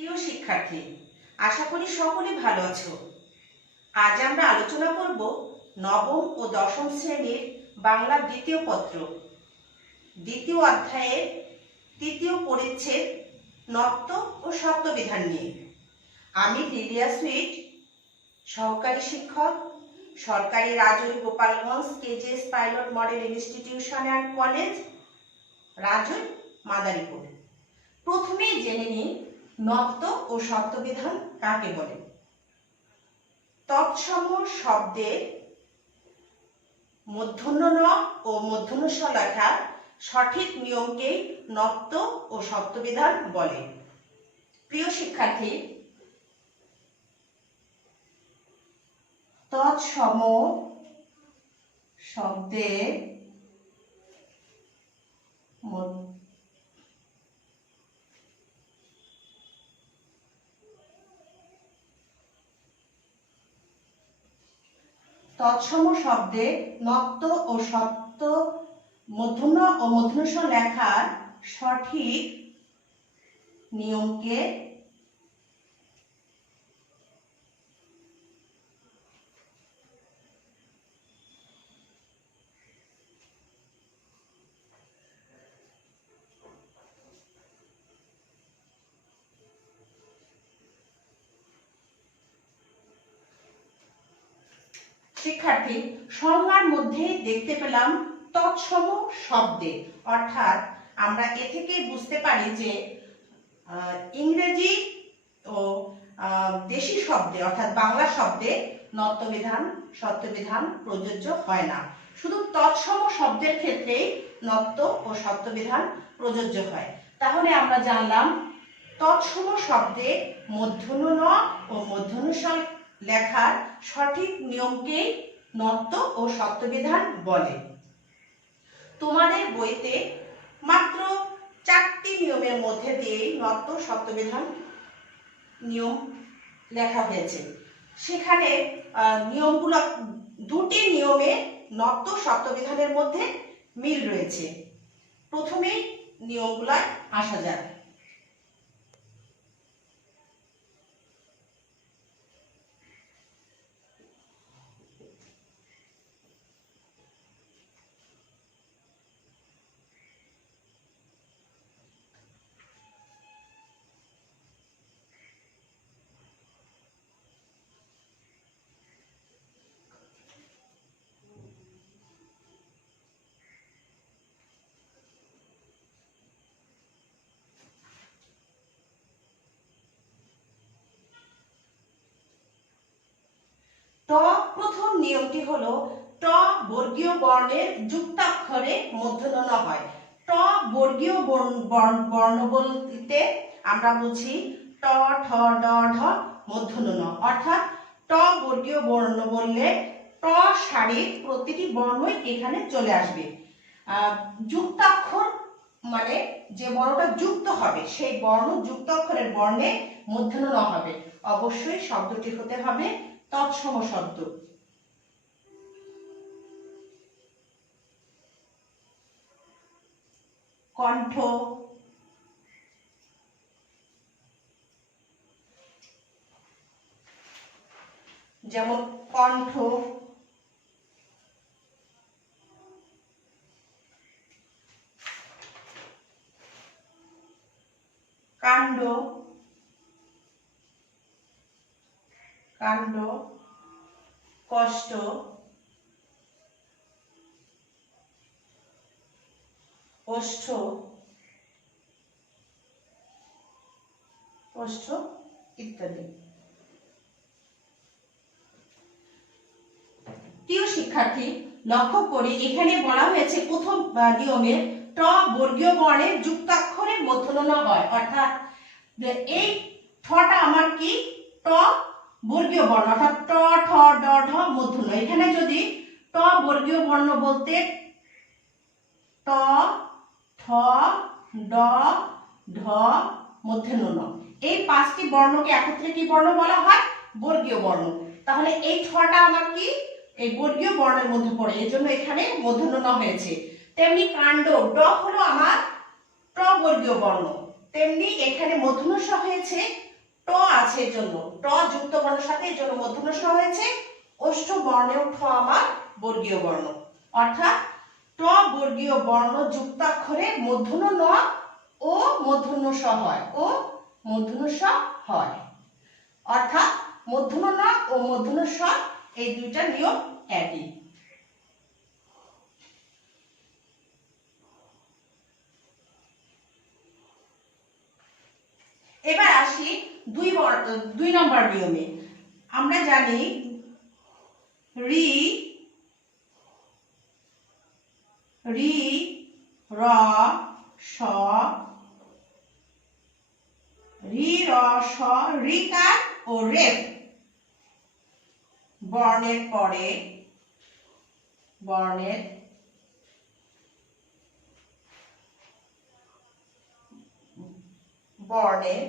প্রিয় শিক্ষার্থী, আশা করি সকলে ভালো আছো। আজ আমরা আলোচনা করব নবম ও দশম শ্রেণীর বাংলা দ্বিতীয় পত্র দ্বিতীয় অধ্যায়ের তৃতীয় পরিচ্ছেদ নত্ব ও শব্দবিধান নিয়ে। আমি লিলিয়া সুইট, সহকারী শিক্ষক, সরকারি Rajouri Gopalganj KGS pilot model institution and college, Rajouri, Madaripur. প্রথমেই জেনে নিই নত্ব ও শব্দবিধান কাকে বলে। তৎসম শব্দের মূর্ধন্য ণ ও মূর্ধন্য ষ লেখার সঠিক নিয়মকেই নত্ব ও শব্দবিধান বলে। প্রিয় শিক্ষার্থী, তৎসম শব্দের তৎসম শব্দে নত্ব ও শব্দ মূর্ধন্য ও মূর্ধন্য ষ লেখার সঠিক নিয়মকে শিক্ষার্থী সংজ্ঞার মধ্যে দেখতে পেলাম তৎসম শব্দে, অর্থাৎ আমরা এ থেকে বুঝতে পারি যে ইংরেজি ও দেশি শব্দে অর্থাৎ বাংলা শব্দে নত্ববিধান শব্দবিধান প্রযোজ্য হয় না। শুধু তৎসম শব্দের ক্ষেত্রেই নত্ব ও শব্দবিধান প্রযোজ্য হয়। তাহলে আমরা জানলাম তৎসম শব্দে মূর্ধন্য ণ ও মূর্ধন্য ষ লেখার সঠিক নিয়মকেই নত্ব ও শব্দবিধান বলে। তোমাদের বইতে মাত্র 4টি নিয়মের মধ্যে দিয়ে নত্ব শব্দবিধান নিয়ম লেখা হয়েছে। সেখানে নিয়মগুলো 2টি নিয়মে নত্ব শব্দবিধানের মধ্যে মিল রয়েছে। প্রথমেই নিয়মগুলো আসা যাক। প্রথম নিয়মটি হলো ট বর্গীয় বর্ণের যুক্তাক্ষরে মূর্ধন্য ণ হয়। ট বর্গীয় বর্ণ বলতে আমরা বুঝি ট ঠ ড ঢ মূর্ধন্য ণ, অর্থাৎ ট বর্গীয় বর্ণ বললে ট সারির প্রতিটি বর্ণই এখানে চলে আসবে। যুক্তাক্ষর মানে যে বর্ণটা যুক্ত হবে সেই বর্ণ যুক্তাক্ষরের বর্ণে মূর্ধন্য ণ হবে। অবশ্যই শব্দটি হতে হবে তৎসম শব্দ। কণ্ঠ, যেমন কণ্ঠ, কাণ্ড, কাণ্ড, কষ্ট, ওষ্ঠ, ওষ্ঠ ইত্যাদি। প্রিয় শিক্ষার্থী, লক্ষ্য করি এখানে বলা হয়েছে প্রথম নিয়মে ট বর্গীয় বর্ণের যুক্তাক্ষরে মূর্ধন্য ণ হয়, অর্থাৎ এই ঠটা আমার কি ট বর্গীয় বর্ণ, অর্থাৎ ট ঠ ড ঢ মূর্ধন্য। এখানে যদি ট বর্গীয় বর্ণ বলতে ট ঠ ড ঢ মূর্ধন্য ণ, এই 5টি বর্ণকে একত্রে কি বর্ণ বলা হয়? বর্গীয় বর্ণ। তাহলে এই ঠটা আমার কি এই বর্গীয় বর্ণের মধ্যে পড়ে, এজন্য এখানে মূর্ধন্য ণ হয়েছে। তেমনি কাণ্ড, ড হলো আমার ট বর্গীয় বর্ণ, তেমনি এখানে মূর্ধন্য ষ হয়েছে ট আছে এর জন্য, ট যুক্ত বর্ণের সাথে এর জন্য মূর্ধন্য ষ হয়েছে। ওষ্ঠ বর্ণেও ঠ আমার বর্গীয় বর্ণ, অর্থাৎ ট বর্গীয় বর্ণ যুক্তাক্ষরে মূর্ধন্য ন ও মূর্ধন্য ষ হয়, ও মূর্ধন্য ষ হয়, অর্থাৎ মূর্ধন্য ন ও মূর্ধন্য ষ এই দুইটা নিয়ম একই। এবার আসি 2 নম্বর নিয়মে। আমরা জানি রি রি র স, রি র স রিকার ও রেফ বর্ণের পরে বর্ণের বর্ণের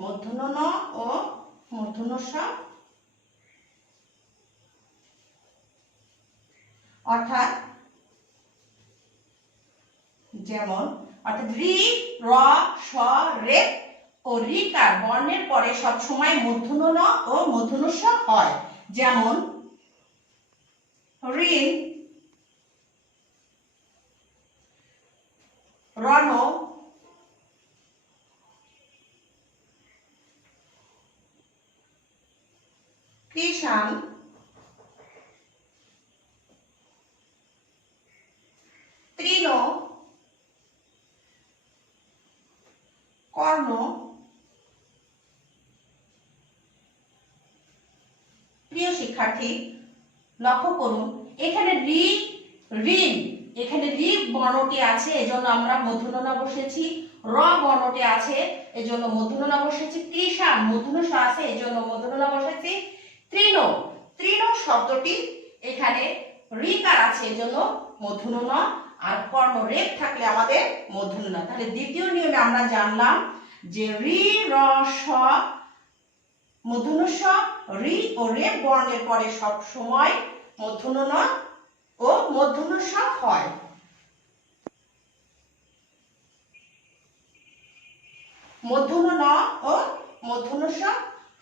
মূর্ধন্য ন ও মূর্ধন্য ষ, অর্থাৎ যেমন রি র স রে ও রিকার বর্ণের পরে সব সময় মূর্ধন্য ন ও মূর্ধন্য ষ হয়। যেমন ঋণ, রণ, কৃষাণ, তৃণ, কর্ণ, প্রিয় শিক্ষার্থী লক্ষ্য করুন এখানে রি ঋণ, এখানে রি বর্ণটি আছে এজন্য আমরা মূর্ধন্য ন বসেছি, র বর্ণটি আছে এজন্য মূর্ধন্য ন বসেছি, কৃষাণ মূর্ধন্য ষ আছে এজন্য মূর্ধন্য ন বসেছি, তৃণ, তৃণ শব্দটি এখানে রিকার আছে এজন্য মূর্ধন্য ন, আর কর্ণ রেফ থাকলে আমাদের মূর্ধন্য ন। তাহলে দ্বিতীয় নিয়মে আমরা জানলাম যে রি র স মূর্ধন্য ষ, রি ও রেফ বর্ণের পরে সব সময় মূর্ধন্য ন ও মূর্ধন্য ষ হয়। মূর্ধন্য ন ও মূর্ধন্য ষ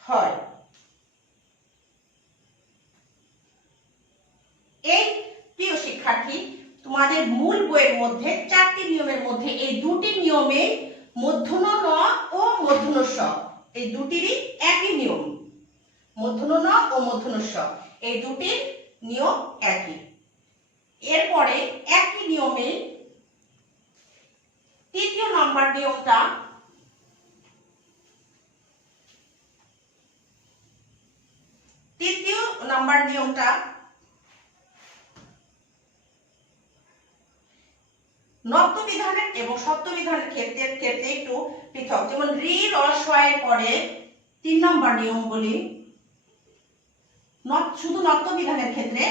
হয়। এই প্রিয় শিক্ষার্থী তোমাদের মূল বইয়ের মধ্যে 4টি নিয়মের মধ্যে এই দুটি নিয়মে মূর্ধন্য ন ও মূর্ধন্য ষ এই দুটিরই একই নিয়ম, মূর্ধন্য ন ও মূর্ধন্য ষ এই দুটির নিয়ম একই। এরপরে একই নিয়মে 3য় নম্বর নিয়মটা, তৃতীয় নম্বর নিয়মটা নব্য বিধানের এবং সপ্ত বিধানের ক্ষেত্রে একটু পৃথক। যেমন রি র স এর পরে 3 নম্বর নিয়ম বলি, শুধু নব্য বিধানের ক্ষেত্রে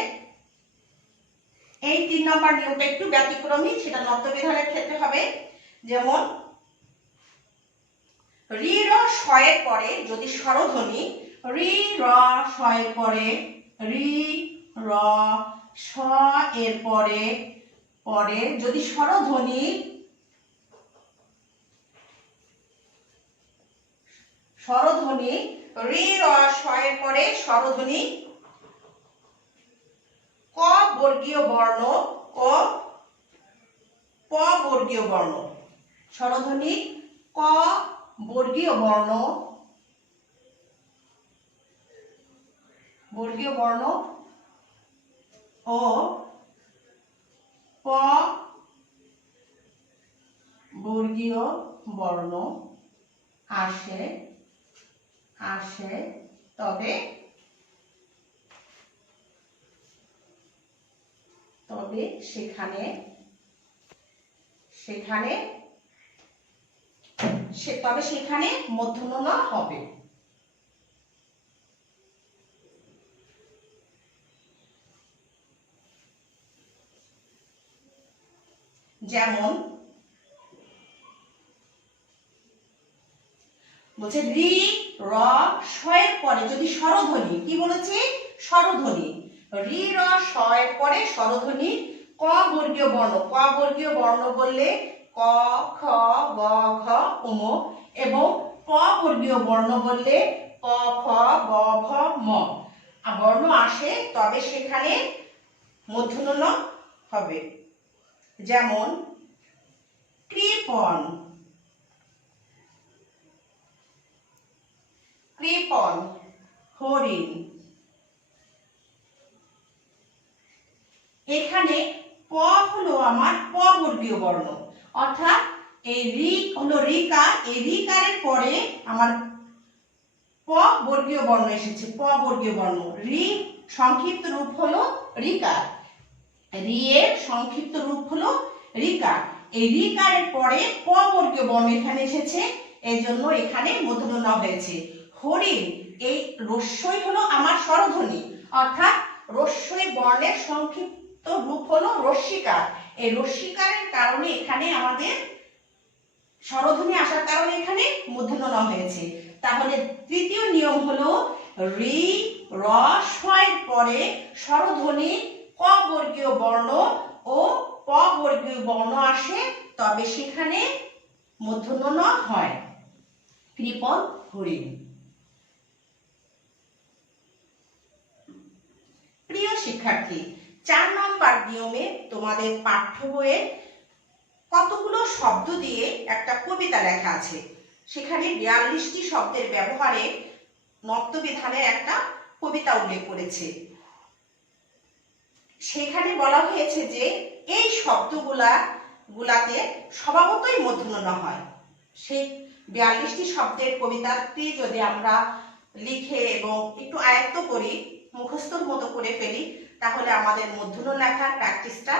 এই 3 নম্বর নিয়মটা একটু ব্যতিক্রমী, সেটা নব্য বিধানের ক্ষেত্রে হবে। যেমন রি র স এর পরে যদি স্বরধ্বনি, রি র স এর পরে রি র স এর পরে যদি স্বরধ্বনি রি র স এর পরে স্বরধ্বনি ক বর্গীয় বর্ণ ও প বর্গীয় বর্ণ, স্বরধ্বনি ক বর্গীয় বর্ণ ও প বর্গীয় বর্ণ আসে তবে সেখানে মূর্ধন্য ন হবে। যেমন বলছে রি র স এর পরে যদি স্বরধ্বনি, কি বলেছে স্বরধ্বনি, রি র স এর পরে স্বরধ্বনি ক বর্গীয় বর্ণ, ক বর্গীয় বর্ণ বললে ক, খ, গ, ঘ, ঙ, এবং প বর্গীয় বর্ণ বললে ক, খ, গ, ঘ, ম বর্ণ আসে, তবে সেখানে মূর্ধন্য ণ হবে। যেমন কৃপণ, কৃপণ, হরিণ। এখানে প হলো আমার প বর্গীয় বর্ণ, অর্থাৎ এই রি হলো রিকার, এই রিকারের পরে আমার প বর্গীয় বর্ণ এসেছে, প বর্গীয় বর্ণ। রি সংক্ষিপ্ত রূপ হলো রিকার, রি এর সংক্ষিপ্ত রূপ হলো রিকার। এই রিকারের পরে প বর্গীয় বর্ণ এখানে এসেছে, এই জন্য এখানে মূর্ধন্য ণ হয়েছে। হরিণ, এই রস্যই হলো আমার স্বরধ্বনি, অর্থাৎ রস্যই বর্ণের সংক্ষিপ্ত রূপ হলো রস্যিকার। এই রস্যিকারের কারণে এখানে আমাদের স্বরধ্বনি আসার কারণে এখানে মূর্ধন্য ণ হয়েছে। তাহলে তৃতীয় নিয়ম হলো রি র স এর পরে স্বরধ্বনি ক বর্গীয় বর্ণ ও প বর্গীয় বর্ণ আসে, তবে সেখানে মূর্ধন্য ণ হয়। কৃপণ, হরিণ। প্রিয় শিক্ষার্থী, 4 নম্বর নিয়মে তোমাদের পাঠ্য বইয়ে কতগুলো শব্দ দিয়ে একটা কবিতা লেখা আছে। সেখানে 42টি শব্দের ব্যবহারে নত্যবিধানের একটা কবিতা উল্লেখ করেছে। সেখানে বলা হয়েছে যে এই শব্দগুলাতে স্বভাবতই মূর্ধন্য ণ হয়। সেই 42টি শব্দের কবিতাটি যদি আমরা লিখে এবং একটু আয়ত্ত করি, মুখস্থর মতো করে ফেলি, তাহলে আমাদের মূর্ধন্য লেখার প্র্যাকটিসটা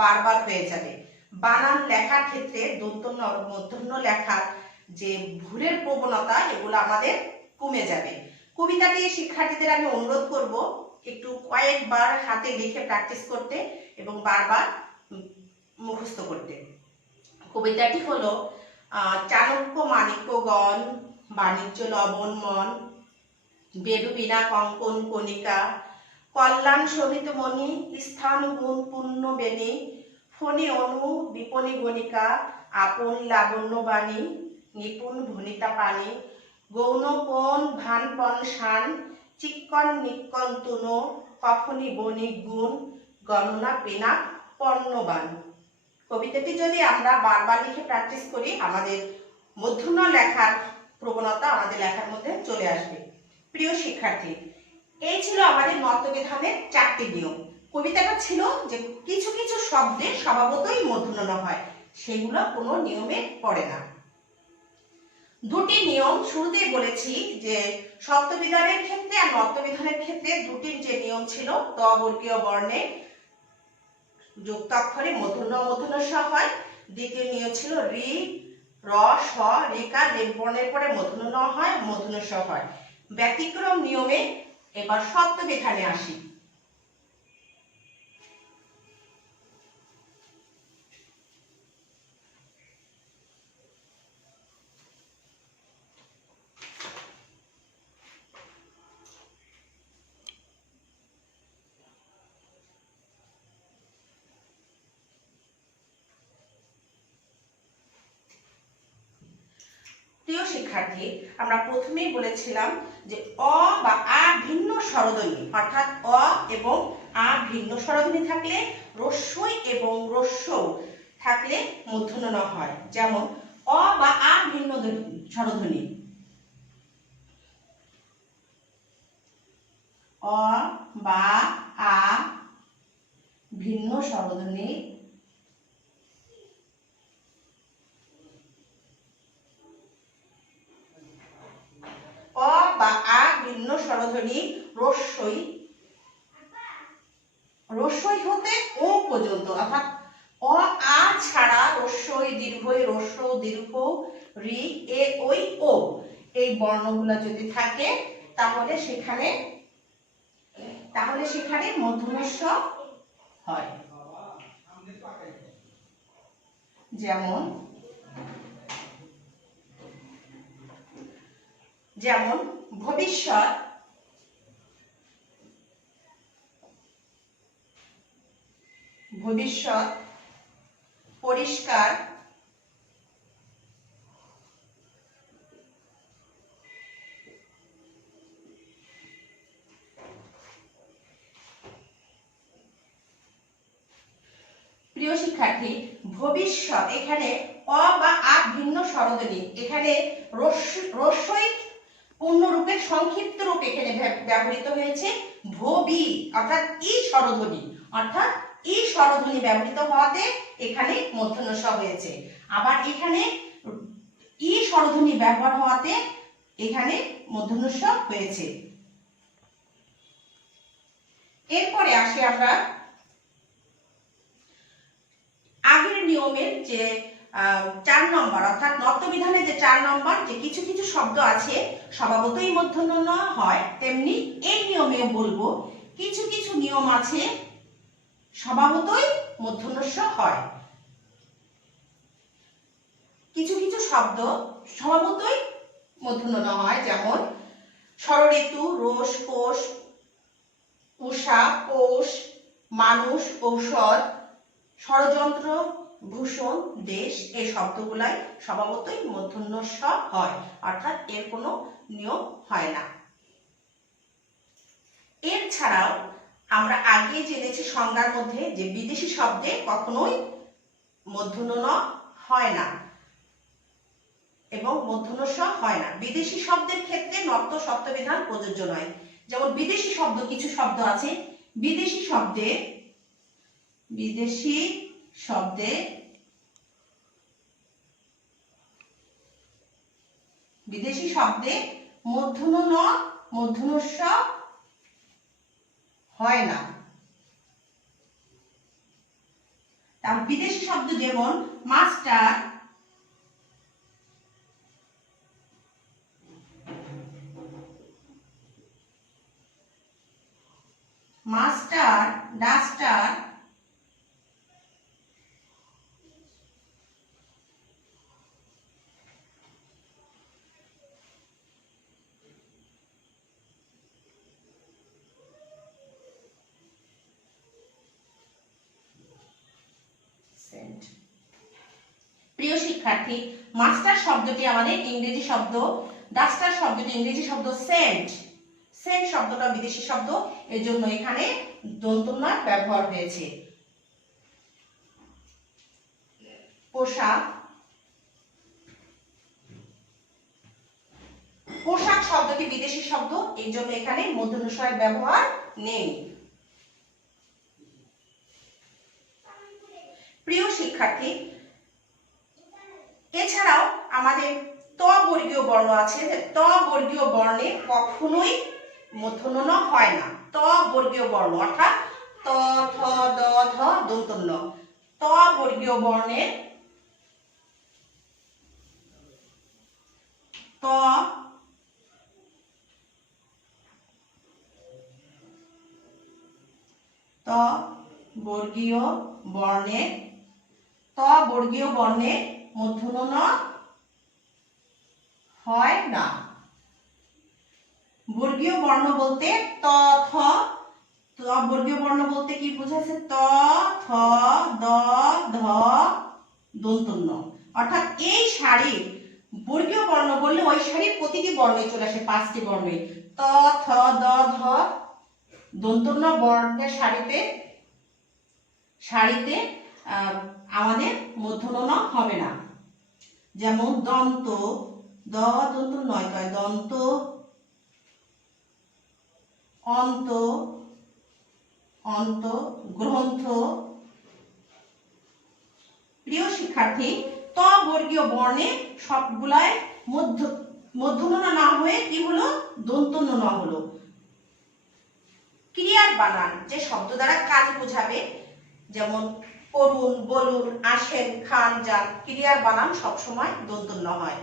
বারবার হয়ে যাবে। বানান লেখার ক্ষেত্রে দন্তন্য মূর্ধন্য লেখার যে ভুলের প্রবণতা, এগুলো আমাদের কমে যাবে। কবিতাটি শিক্ষার্থীদের আমি অনুরোধ করব একটু কয়েকবার হাতে লিখে প্র্যাকটিস করতে এবং বারবার মুখস্থ করতে। কবিতাটি হলো চাণক্য মাণিক্যগণ, বাণিজ্য লবণ মন, বেদু বিনা কঙ্কন কণিকা, কল্যাণ শোভিত মণি, স্থান গুণ পূর্ণ বেণী, ফণি অনু বিপণী গণিকা, আপন লাবণ্য বাণী, নিপুণ ভনিতা পানি, গৌণ কোণ ভানপন শান, চিক্কণ নিক্কণ তুন, কফনি বণিক গুণ, গণনা পিনাক পণ্যবান। কবিতাটি যদি আমরা বারবার লিখে প্র্যাকটিস করি, আমাদের মূর্ধন্য লেখার প্রবণতা আমাদের লেখার মধ্যে চলে আসবে। প্রিয় শিক্ষার্থী, এই ছিল আমাদের নত্যবিধানের 4টি নিয়ম। কবিতাটা ছিল যে কিছু কিছু শব্দে স্বভাবতই মূর্ধন্য ণ হয়, সেগুলো কোনো নিয়মে পড়ে না। 2টি নিয়ম শুরুতেই বলেছি যে সত্যবিধানের ক্ষেত্রে আর নত্যবিধানের ক্ষেত্রে 2টির যে নিয়ম ছিল, ত বর্গীয় বর্ণে যুক্তাক্ষরে মূর্ধন্য ষ হয়। দ্বিতীয় নিয়ম ছিল রি র স রিকার রেফ বর্ণের পরে মূর্ধন্য ণ হয়, মূর্ধন্য ষ হয়। ব্যতিক্রম নিয়মে এবার সত্যবিধানে আসি। প্রিয় শিক্ষার্থী, আমরা প্রথমেই বলেছিলাম যে অ বা আ ভিন্ন স্বরধ্বনি, অর্থাৎ অ এবং আ ভিন্ন স্বরধ্বনি থাকলে রস্যই এবং রস্য থাকলে মূর্ধন্য ণ হয়। যেমন অ বা আ ভিন্ন স্বরধ্বনি, অ বা আ ভিন্ন স্বরধ্বনি, অ বা আ ভিন্ন স্বরধ্বনি রস্যই, রস্যই হতে ও পর্যন্ত, অর্থাৎ অ আ ছাড়া রস্যই দীর্ঘই রস্য দীর্ঘ রি এ ওই ও, এই বর্ণগুলো যদি থাকে তাহলে সেখানে মূর্ধন্য ষ হয়। যেমন ভবিষ্যৎ, ভবিষ্যৎ পরিষ্কার প্রিয় শিক্ষার্থী, ভবিষ্যৎ এখানে অ বা আ ভিন্ন স্বরধ্বনি, এখানে রস্বই পূর্ণরূপের সংক্ষিপ্ত রূপ এখানে ব্যবহৃত হয়েছে ভবি, অর্থাৎ ই স্বরধ্বনি, অর্থাৎ ই স্বরধ্বনি ব্যবহৃত হওয়াতে এখানে মূর্ধন্য ষ হয়েছে। আবার এখানে ই স্বরধ্বনি ব্যবহার হওয়াতে এখানে মূর্ধন্য ষ হয়েছে। এরপরে আসি আমরা আগের নিয়মের যে 4 নম্বর, অর্থাৎ নত্যবিধানের যে 4 নম্বর, যে কিছু কিছু শব্দ আছে স্বভাবতই মূর্ধন্য ণ হয়, তেমনি এই নিয়মেও বলবো কিছু কিছু নিয়ম আছে স্বভাবতই মূর্ধন্য ষ হয়। কিছু কিছু শব্দ স্বভাবতই মূর্ধন্য ণ হয়, যেমন ষড়ঋতু, রোষ, কোষ, উষা, পৌষ, মানুষ, ঔষধ, ষড়যন্ত্র, ভূষণ, দেশ, এই শব্দগুলাই স্বভাবতই মূর্ধন্য ষ হয়, অর্থাৎ এর কোনো নিয়ম হয় না। এর ছাড়াও আমরা আগে জেনেছি সংজ্ঞার মধ্যে যে বিদেশি শব্দে কখনোই মূর্ধন্য ণ হয় না এবং মূর্ধন্য ষ হয় না। বিদেশি শব্দের ক্ষেত্রে নত্য সত্যবিধান প্রযোজ্য নয়। যেমন বিদেশি শব্দ, কিছু শব্দ আছে বিদেশি শব্দে মূর্ধন্য ণ মূর্ধন্য ষ হয় না। তার বিদেশি শব্দ যেমন মাস্টার, ডাস্টার, প্রিয় শিক্ষার্থী, মাস্টার শব্দটি আমাদের ইংরেজি শব্দ, ডাস্টার শব্দটি ইংরেজি শব্দ, সেন্ট শব্দটা বিদেশি শব্দ, এর জন্য এখানে দন্ত ন ব্যবহার হয়েছে। পোশাক শব্দটি বিদেশি শব্দ, এই জন্য এখানে মূর্ধন্য ষ এর ব্যবহার নেই। প্রিয় শিক্ষার্থী, এছাড়াও আমাদের ত বর্গীয় বর্ণ আছে, যে ত বর্গীয় বর্ণে কখনোই মূর্ধন্য ণ হয় না। ত বর্গীয় বর্ণ অর্থাৎ ত, থ, দ, ধ, দন্ত ন, ত বর্গীয় বর্ণের ত বর্গীয় বর্ণে মূর্ধন্য ণ হয় না। বর্গীয় বর্ণ বলতে ত, থ, বর্গীয় বর্ণ বলতে কি বোঝাচ্ছে? ত, থ, দ, ধ, দন্ত ন, অর্থাৎ এই সারি বর্গীয় বর্ণ বললে ওই সারির প্রতিটি বর্ণে চলে আসে, 5টি বর্ণে। ত, থ, দ, ধ, দন্ত ন বর্ণের সারিতে আমাদের মূর্ধন্য ণ হবে না। যেমন দন্ত, দ দন্ত নয় তয় দন্ত, অন্ত, গ্রন্থ। প্রিয় শিক্ষার্থী, ত বর্গীয় বর্ণে সবগুলাই মূর্ধন্য ণ না হয়ে কি হলো? দন্ত ন হলো। ক্রিয়ার বানান যে শব্দ দ্বারা কাজ বোঝাবে, যেমন করুন, বলুন, আসেন, খান, যান, ক্রিয়ার বানান সবসময় দন্ত ন হয়।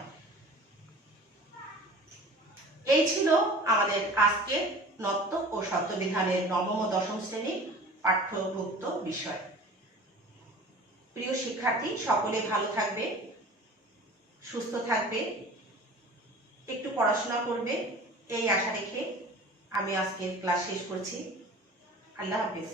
এই ছিল আমাদের আজকে নত্য ও সত্যবিধানের 9ম ও 10ম শ্রেণীর পাঠ্যভুক্ত বিষয়। প্রিয় শিক্ষার্থী, সকলে ভালো থাকবে, সুস্থ থাকবে, একটু পড়াশোনা করবে, এই আশা রেখে আমি আজকে ক্লাস শেষ করছি। আল্লাহ হাফেজ।